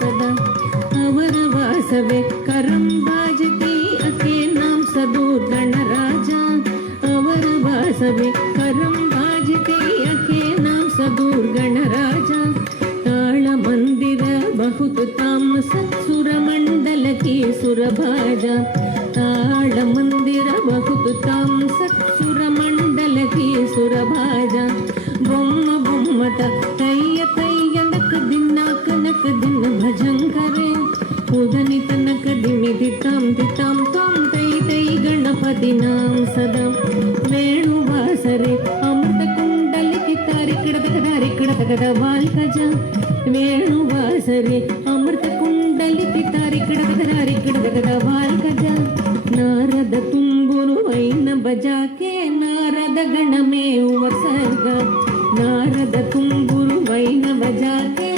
सदा अवर वासवे करम बाजती अके नाम सदूर गणराजा अवर वासवे करम बाजती अके नाम सदूर गणराजा ताल मंदिर बहुत तामस सुर मंडल की सुरभाजा ताल मंदिर बहुत तामस सुर मंडल की सुरभाजा बొమ్మ బొమ్మట తయ్య తయ్య నక దిన్నాక నక దిన్న భజంకరే ఉదని తనక దిమిది తాం తాం తాం తై తై గణపతి నాం సదా వేణు వాసరే అమృత కుండలికి తారికడ తగద వాల్కజ వేణు వాసరే అమృత కుండలికి తారికడ తగద వాల్కజ నారద తుంబురు వైన బజాకే నారద గణమే ఉపసర్గ नारद तुम्बुरु वैन बजाके